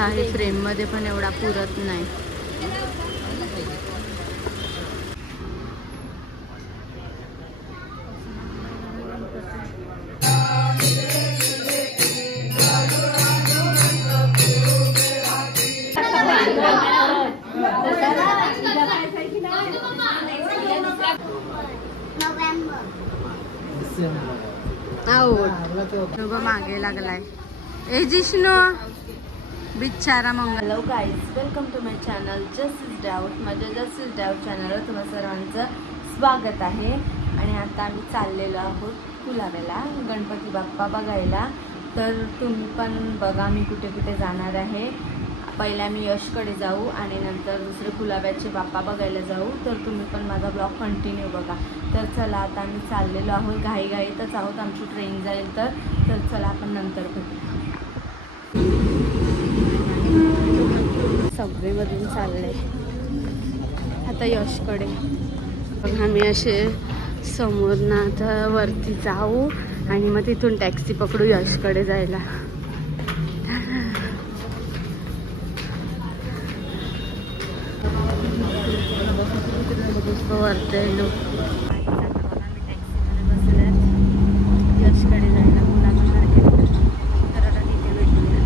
मोठा आहे, फ्रेम मध्ये पण एवढा पुरत नाही. मागे लागलाय ए जिष्णू बिचारा मंगल. Hello guys, welcome to my channel just is doubt. माझ्या जस्ट इज डाऊट चॅनलवर तुम्हा सर्वांचं स्वागत आहे. आणि आता आम्ही चाललेलो आहोत कुलाब्याला गणपती बाप्पा बघायला. तर तुम्ही पण बघा मी कुठे कुठे जाणार आहे. पहिला मी यशकडे जाऊ आणि नंतर दुसरे कुलाब्याचे बाप्पा बघायला जाऊ. तर तुम्ही पण माझा ब्लॉग कंटिन्यू बघा. तर चला आता आम्ही चाललेलो आहोत, घाईघाईतच आहोत, आमची ट्रेन जाईल. तर चला आपण नंतर भेटू. सबवेमधून चालले आता यशकडे. आम्ही असे समोरनं आता वरती जाऊ आणि मग तिथून टॅक्सी पकडू यशकडे जायला. वरते लोक यशकडे जायला मुलांना मार्केट. तर आता तिथे भेटूया.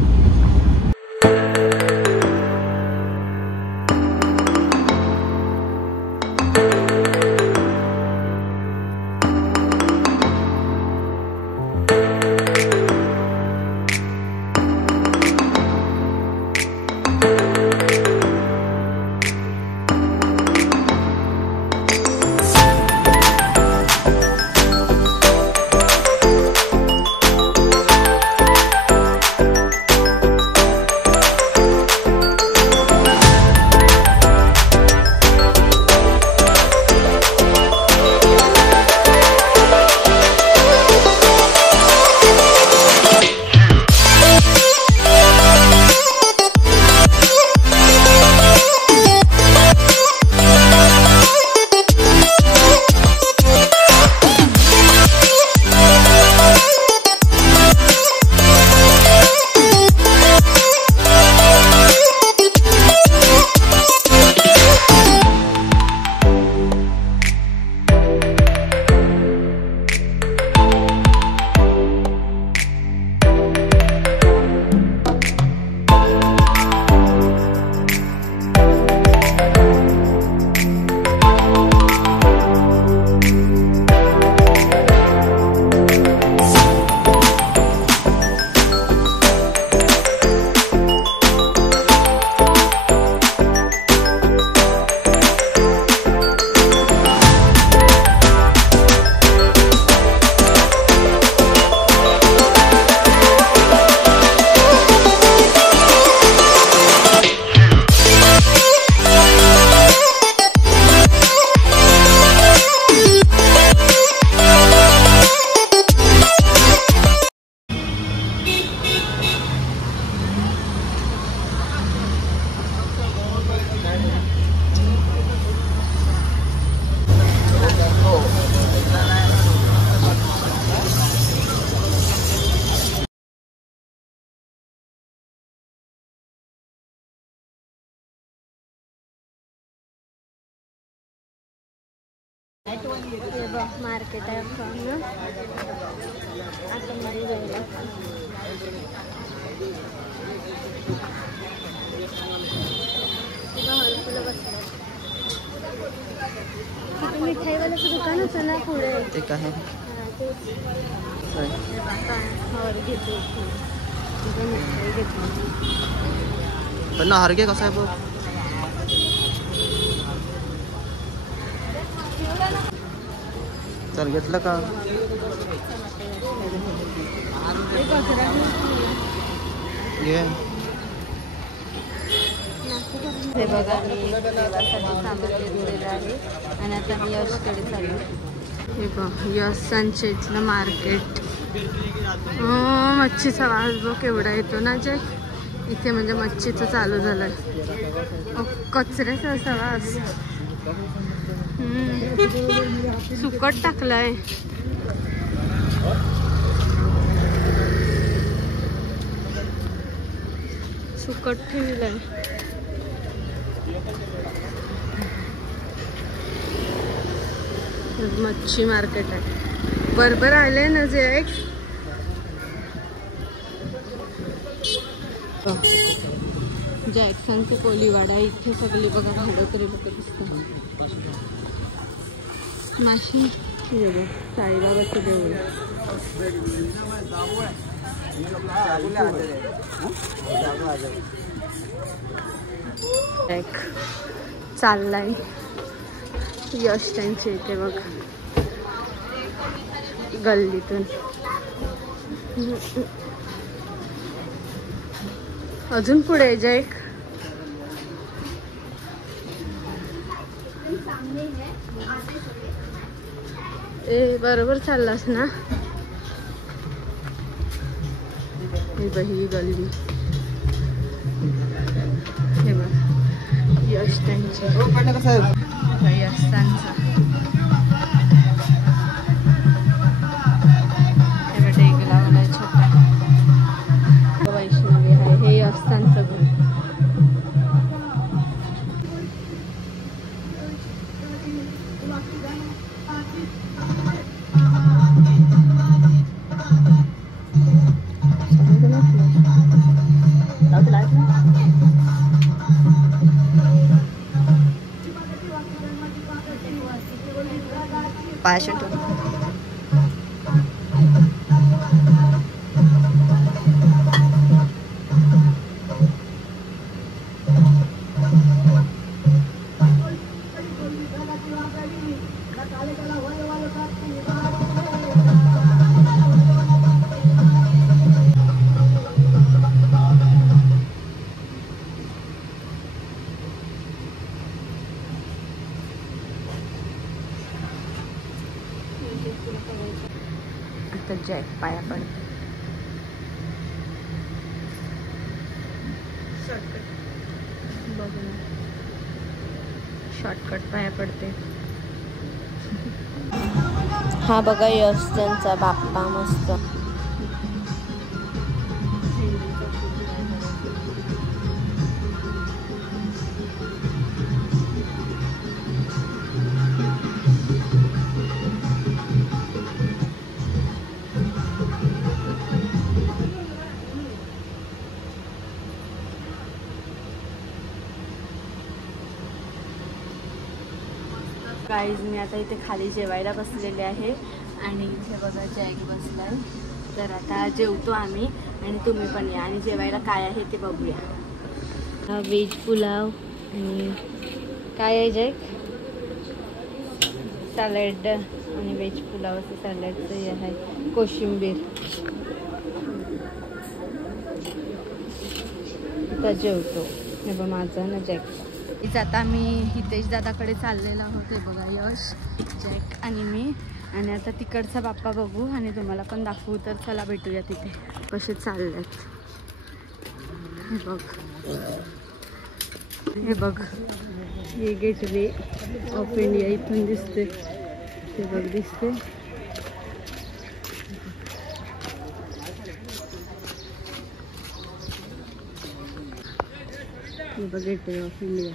मार्केट आहे आता मध्ये जायला. मिठाईवाल्याचं दुकान होतं ना पुढे, ते काय घेतो मिठाई घेतली. पण हारगे कसं आहे बघ. चल घेतलं का. हे बघा मी देवासाठी सामान घेतलेलं आहे आणि आता मी यशकडे चालू. हे बघ यशांच्या इथलं मार्केट. मच्छीचा वास बघ केवढा येतो ना जे इथे. म्हणजे मच्छीचं चालू झालंय. कचऱ्याचा असा वास. सुकट टाकलाय. सुकट मोठी दिलंय. मच्छी मार्केट आहे. बरोबर आले ना जे एक जॅक्सनचे कोलीवाडा. इथे सगळी बघा भाडोत्री लोक दिसतात. माशी साईबाबाचं देऊळ. एक चाललाय यश त्यांच्या इथे बघ गल्लीतून. अजून पुढे जैक. ए बरोबर चाललास ना. ही गल्ली हे बघ यश त्यांचे. यश त्यांचा डेग लावलाय छोटा. वैष्णवी आहे. हे यश त्यांचं घर. Passion to आता जॅक पाया पण बघ ना शॉर्टकट पाया पडते. हा बघा यश त्यांचा बाप्पा मस्त. गाईज मी आता इथे खाली जेवायला बसलेले आहे आणि इथे बघा जॅक बसलाय. तर आता जेवतो आम्ही आणि तुम्ही पण या आणि जेवायला काय आहे ते बघूया. हा व्हेज पुलाव आणि काय आहे जॅक सॅलड आणि व्हेज पुलावाचं सॅलडचं हे आहे कोशिंबीर. आता जेवतो. हे बघ माझा ना जॅक. आता मी हितेश दादाकडे चाललेलो आहोत. हे बघा यश जॅक आणि मी. आणि आता तिकडचा बाप्पा बघू आणि तुम्हाला पण दाखवू. तर चला भेटूया तिथे कसे चाललेत. हे बघ हे बघ हे गेटवे ऑफ इंडिया इथून दिसते. ते बघ दिसते. हे बघ गेटवे ऑफ इंडिया.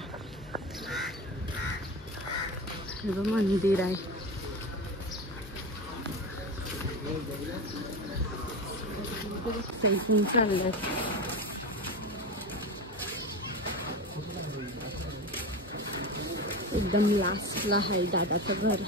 हे बघ मंदिर आहे. इथून चाललंय. एकदम लास्टला आहे दादाचं घर.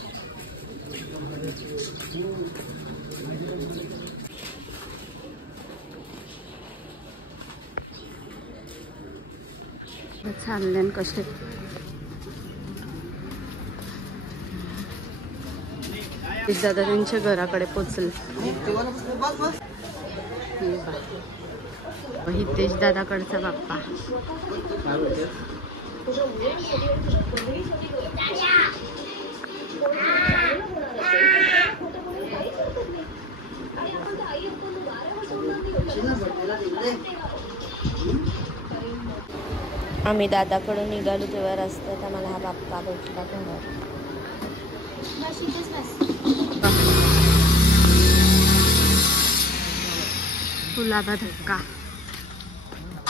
चालले कसे दादा त्यांच्या घराकडे पोचले. हितेश दादाकडचा बाप्पा. आम्ही दादाकडून निघालो तेव्हा रस्त्यात आम्हाला हा बाप्पा भेटला. फुलाचा धक्का.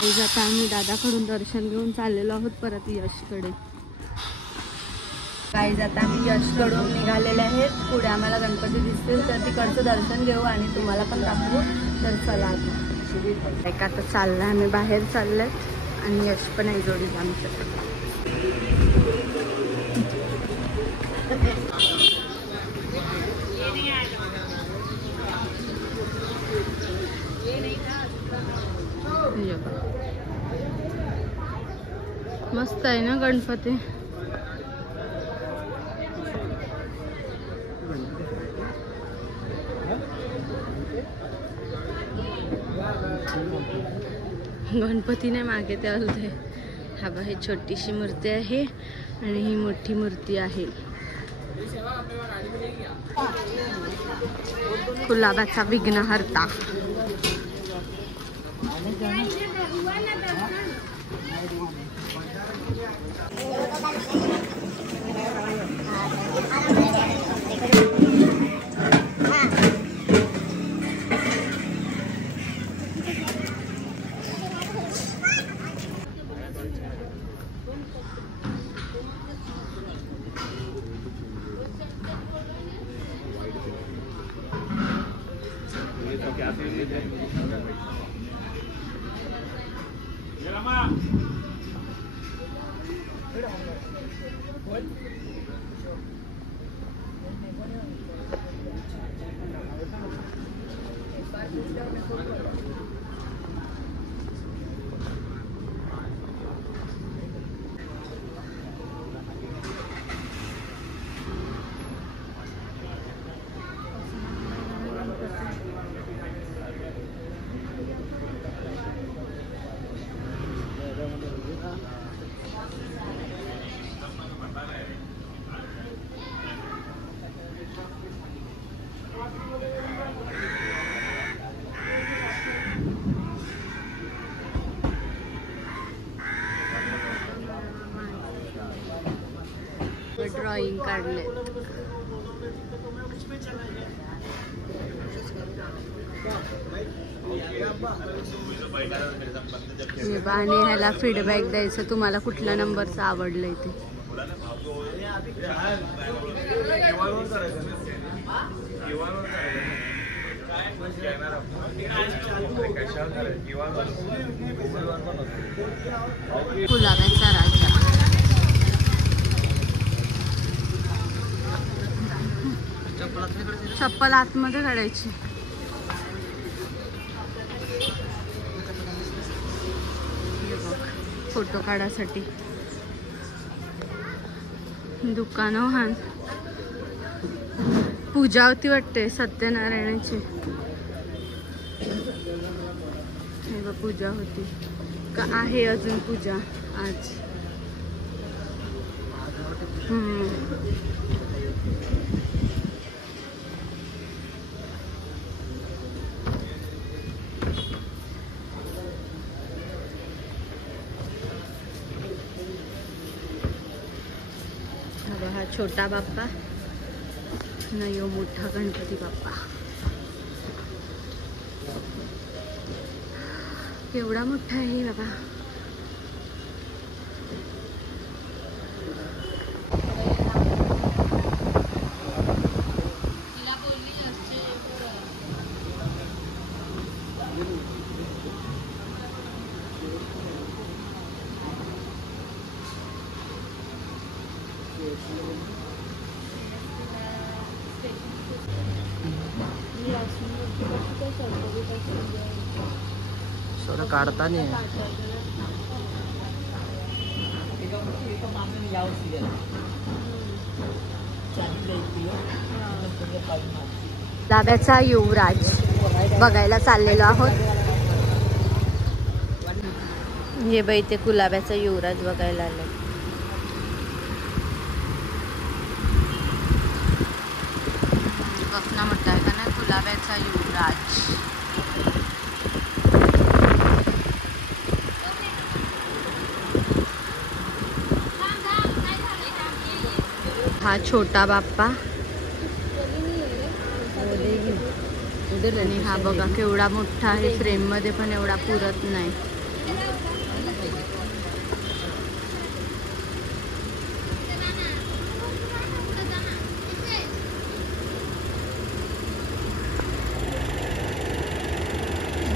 आता आम्ही दादाकडून दर्शन घेऊन चाललेलो आहोत परत यशकडे. गाईज आता आम्ही यशकडून निघालेले आहेत. पुढे आम्हाला गणपती दिसतील तर तिकडचं दर्शन घेऊ आणि तुम्हाला पण दाखवू. तर चला आता चाललं आम्ही बाहेर चाललोय आणि यश पण आहे जोडीला आमच्या. मस्त आहे ना गणपती. गणपतीने मागे ते आलते. हा बा ही छोटीशी मूर्ती आहे आणि ही मोठी मूर्ती आहे. कुलाबाचा विघ्नहर्ता. ड्रॉइंग काढले. आणि ह्याला फीडबॅक द्यायचं तुम्हाला कुठल्या नंबरचं आवडलंय ते. गुलाबाचा राजा. चप्पल आतमध्ये काढायची. फोटो काढासाठी दुकानं वाहन. पूजा होती वाटते सत्यनारायणाची. हे बघ पूजा होती का आहे अजून पूजा आज. हा छोटा बाप्पा न यो मोठा गणपती बाप्पा. केवढा मोठा आहे बाबा. सोडा काढता नाही. दाब्याचा युवराज बघायला चाललेलो आहोत. हे बाई ते कुलाब्याचा युवराज बघायला आले. बघना म्हटलंय का ना कुलाब्याचा युवराज. हा छोटा बाप्पा आणि हा बघा केवढा मोठा आहे. फ्रेम मध्ये पण एवढा पुरत नाही.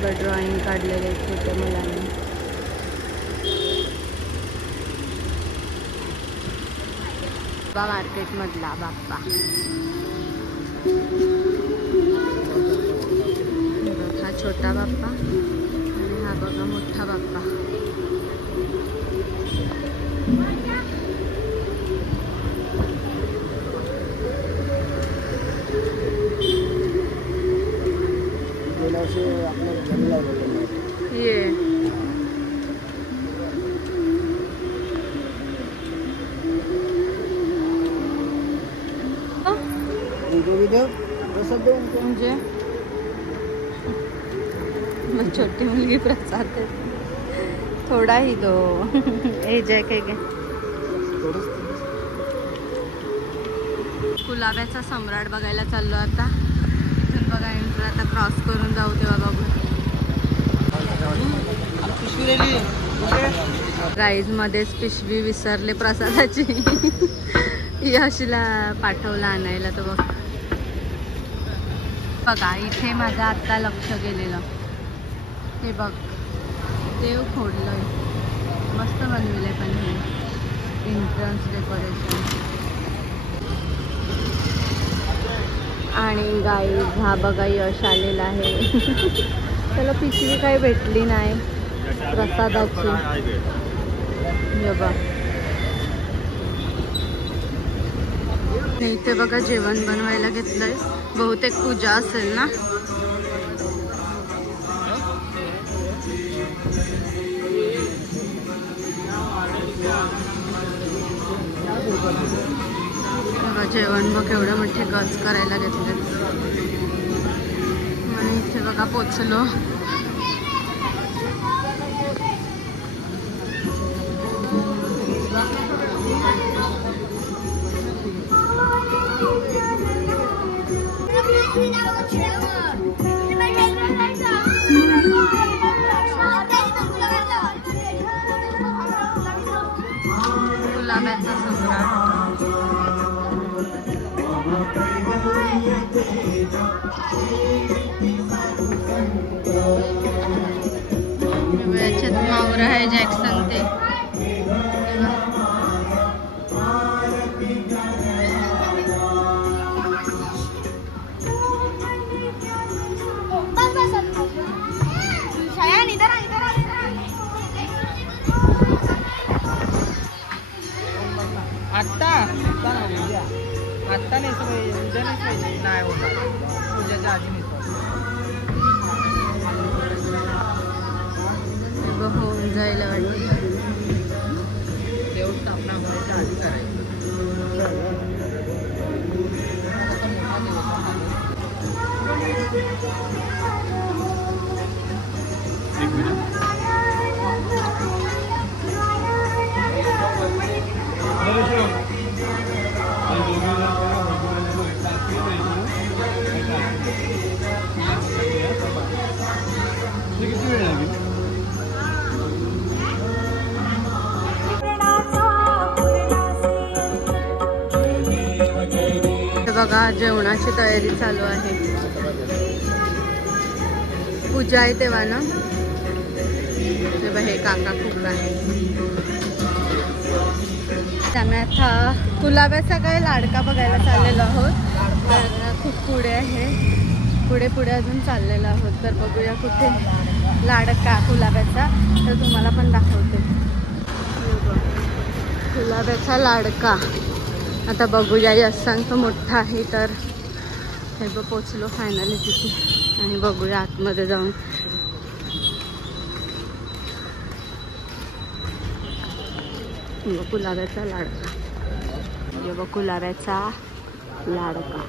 बघा ड्रॉइंग काढलेले छोट्या मुलांनी. मार्केटमधला बाप्पा. हा छोटा बाप्पा आणि हा बघा मोठा बाप्पा. ये म्हणजे मग छोटी मुलगी प्रसाद देते. थोडा ही दो. ए जय काय काय. गुलाब्याचा सम्राट बघायला चाललो आता. इथून बघा एंट्री आता क्रॉस करून जाऊ तेव्हा बघू. गाईज मध्येच पिशवी विसरले प्रसादाची. यशला पाठवला आणायला. तो बघ बघा इथे माझं आत्ता लक्ष गेलेलं. हे बघ देव खोडलंय. मस्त बनविलंय पण हे एंट्रन्स डेकोरेशन. आणि गाईज हा बघा यश आलेला आहे. त्याला पिशवी काही भेटली नाही प्रसादाची. हे बघ इथे बघा जेवण बनवायला घेतलंय. बहुतेक पूजा असेल ना. जेवण बघ एवढं मोठे गज करायला घेतले. आणि इथे बघा पोचलो. गुलाबाचा सम्राट. याच्यात मावर आहे जॅक्सन ते. आत्ता नाही उद्या नाही होणार. पूजाच्या आधी होऊन जायला वाटतं. देव स्थापना होण्याच्या आधी करायचं. बघा जेवणाची तयारी चालू आहे. पूजा आहे तेव्हा ना. हे काका खूप आहे. त्यामुळे आता गुलाबाचा काही लाडका बघायला चाललेलो आहोत. तर खूप पुढे आहे. पुढे पुढे अजून चाललेलो आहोत. तर बघूया कुठे लाडका गुलाबाचा. तर तुम्हाला पण दाखवते. गुलाबाचा लाडका आता बघूया. यशांक मोठा आहे. तर हे पोचलो फायनली तिथे. आणि बघूया आतमध्ये जाऊन. गुलाबाचा लाडका. हे बघ गुलाबाचा लाडका.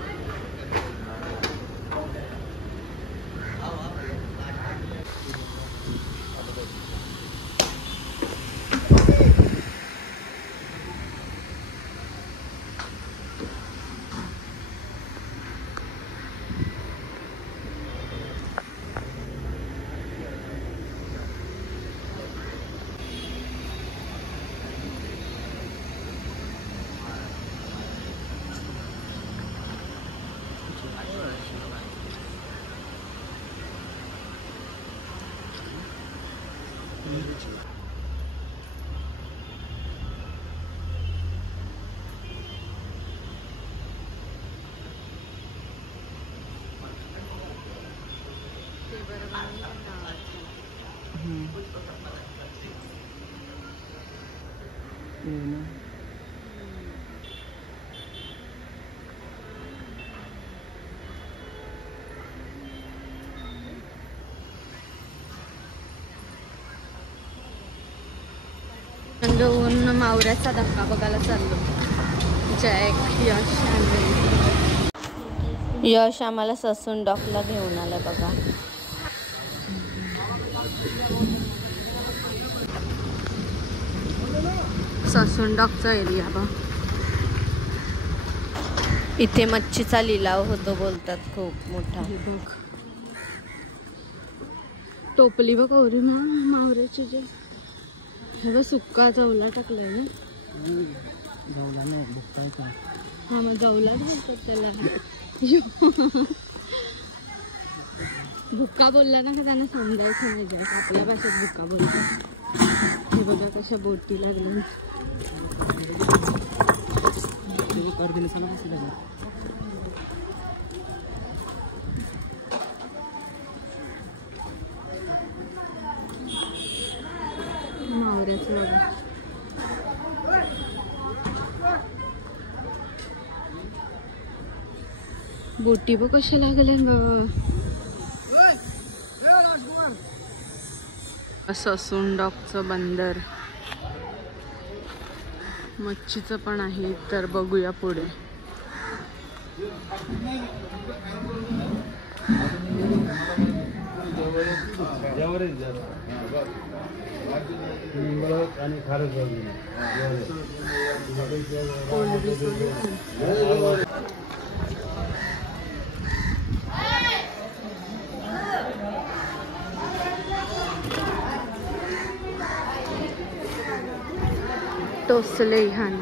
ऊन मावऱ्याचा धक्का बघायला चाललो. जॅक, यश आम्हाला ससून डॉकला घेऊन आला बघा. ससून डॉकचा एरिया बघ. इथे मच्छीचा लिलाव होतो बोलतात खूप मोठा. बघ टोपली बघ ओरी मावऱ्याची. जे हे बघ सुक्का जवला टाकलाय ना. हा मग जवला घालतात त्याला. भुक्का बोलला ना का त्यांना समजायचं नाही. जायचं आपल्या भाषेत भुक्का बोलतात. हे बघा कशा बोटी लागल्या. मावऱ्याचं बघा. बोटी बघ कशा लागल्या बाबा. ससून डॉकचं बंदर. मच्छीचं पण आहे तर बघूया पुढे. टोसले हान.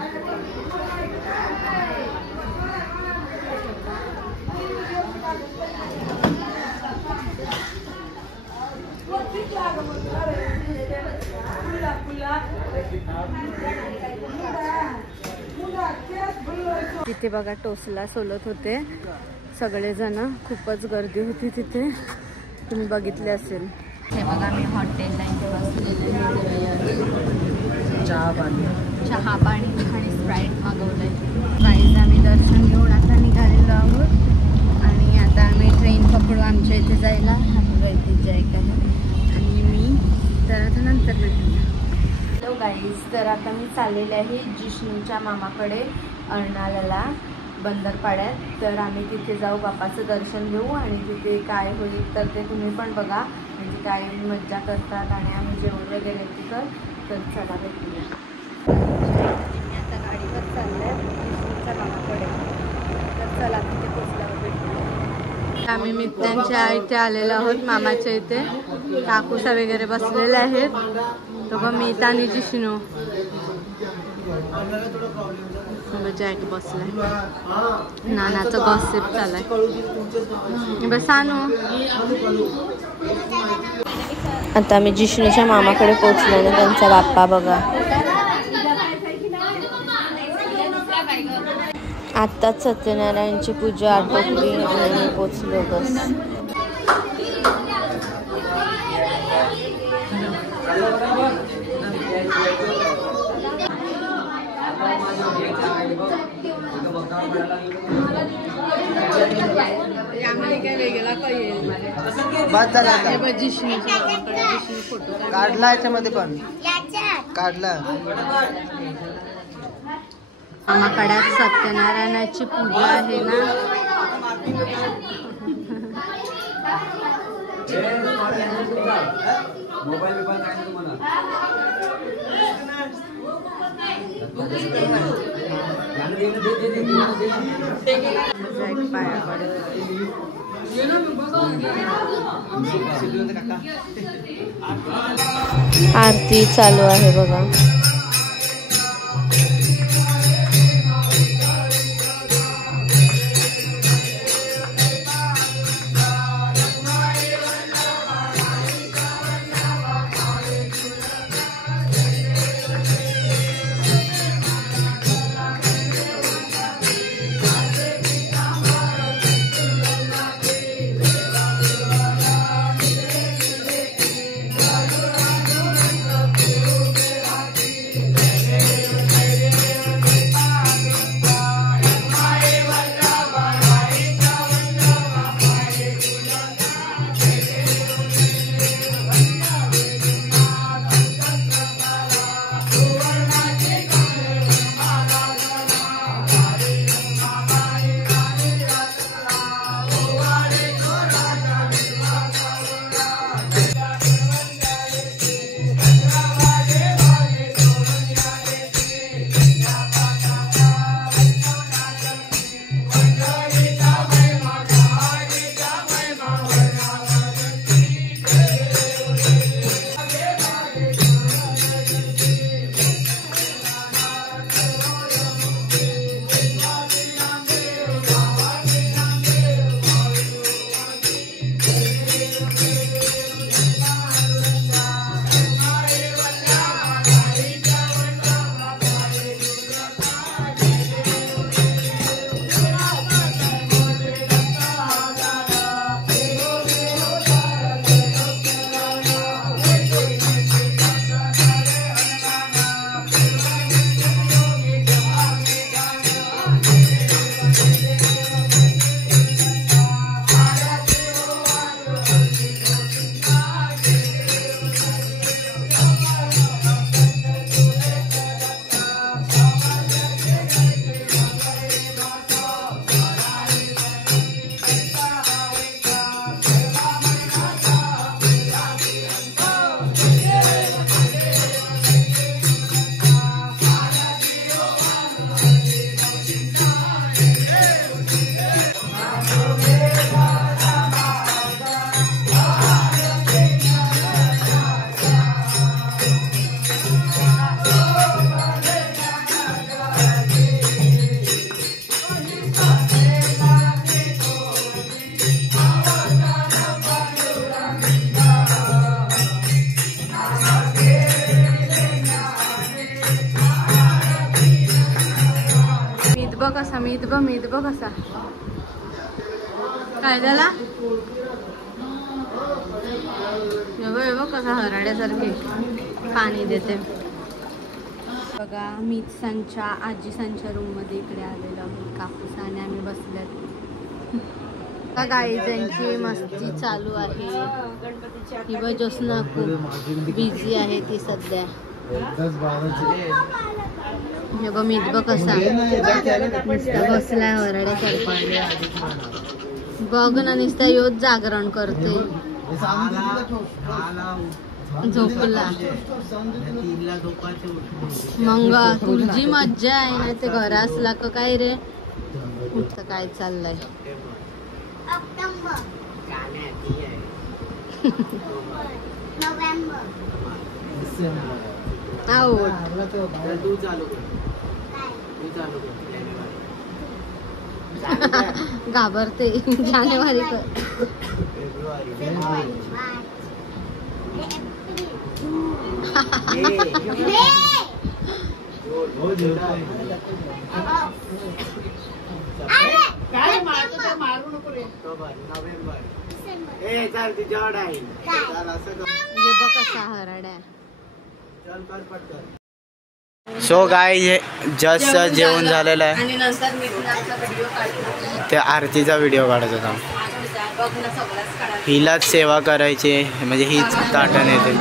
तिथे बघा टोसला सोलत होते सगळेजण. खूपच गर्दी होती तिथे, तुम्ही बघितले असेल. हे बघा मी हॉटेलला इथे बसलेले. चहा पाणी आणि स्प्राईट मागवलंय. गाईज आम्ही दर्शन घेऊन आता निघालेलो आहोत आणि आता आम्ही ट्रेन पकडू आमच्या इथे जायला. आपल्या इथे जायचं आहे आणि मी तर आता नंतर भेटूया. हॅलो गाईज, तर आता मी चाललेले आहे जिष्णूच्या मामाकडे अर्नाळ्याला बंदरपाड्यात. तर आम्ही तिथे जाऊ, बापाचं दर्शन घेऊ आणि तिथे काय होईल तर ते तुम्ही पण बघा. म्हणजे काय मज्जा करतात आणि आम्ही जेवण वगैरे तिथं. तर चला भेटूया. मी आता गाडीवर चालले जिष्णूच्या मामाकडे. तर चला तिथे पोचल्यावर भेटूया. आम्ही मित्रांच्या इथे आलेलो आहोत, मामाच्या इथे. काकूसा वगैरे बसलेले आहेत. तो बघ मी आणि जिष्णू. जॅक बसलाय. नानाचं गॉसिप चालाय. बस आणू. आता आम्ही जिष्णूच्या मामाकडे पोहोचलो ना. त्यांचा बाप्पा बघा. आत्ताच सत्यनारायणची पूजा आटोपली आणि पोचलो. बस काढला याच्यामध्ये पण काढला. मामाकड्यात सत्यनारायणाची पूजा आहे ना. आरती चालू आहे बघा. कसा मीत बघ कसा काय झाला बघ कसा हराड्यासारखे पाणी देते बघा. मीच संच्या आजी संच्या रूम मध्ये इकडे आलेलो आहोत कापूस आणि आम्ही बसल्यात गाईजांची मस्ती चालू आहे. ही ज्योत्स्ना खूप बिझी आहे ती सध्या. हे बघ मीत बघ कसा नुसता बसलाय हराड्यासारखा. बघ ना नुसता योच जागरण करतोय. झोपला मग तुझी मज्जा आहे ना ते घर असला का काय रे. उठत काय चाललंय घाबरते जानेवारी सो गाय जस्ट जेवण झालेलं आहे आणि नंतर मी व्हिडिओ काढतो. त्या आरतीचा व्हिडिओ काढत होता. हिलाच सेवा करायची म्हणजे हीच ताटण येते.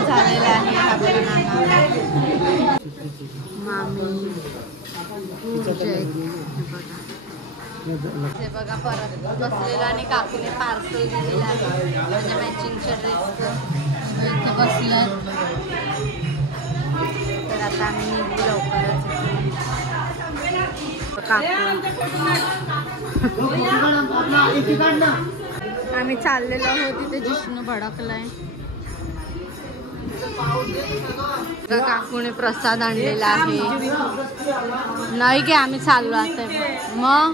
हे बघा परत बसलेला आणि काकूने पार्सल दिलेलं आहे म्हणजे मॅचिंगच्या ड्रेसचं. इथं बसलं तर आता आम्ही निघू लवकरच. आम्ही चाललेलो आहोत तिथे जिष्णू भडकलाय. काकूने प्रसाद आणलेला आहे. नाही की आम्ही चाललो आता मग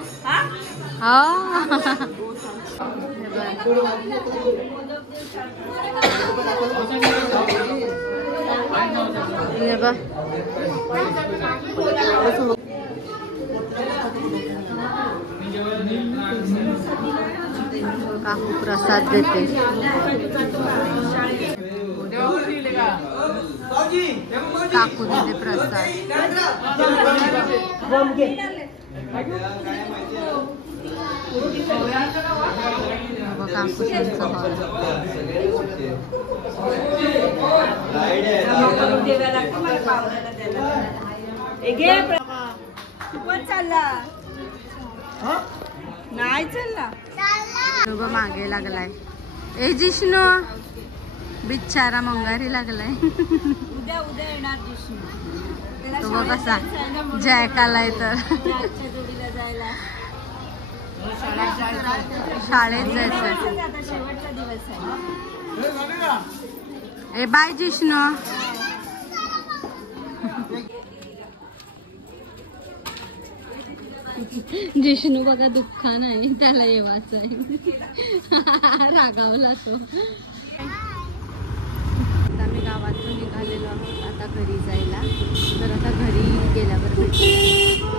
काकू प्रसाद देते. काकू देते प्रसाद. काकू नाही चालला मागे लागलाय. ए जिष्णू बिचारा मंगारी लागलाय. उद्या येणार जिष्णू. तो बघ कसा जॅकालाय तर जायला शाळेत जायचं. शेवटचा दिवस आहे. ए बाय जिष्णू. जिष्णू बघा दुःखा नाही त्याला येवाच रागावला तो. आता आम्ही गावातून निघालेलो आहोत आता घरी जायला. तर आता घरी गेल्यावर भेटूया.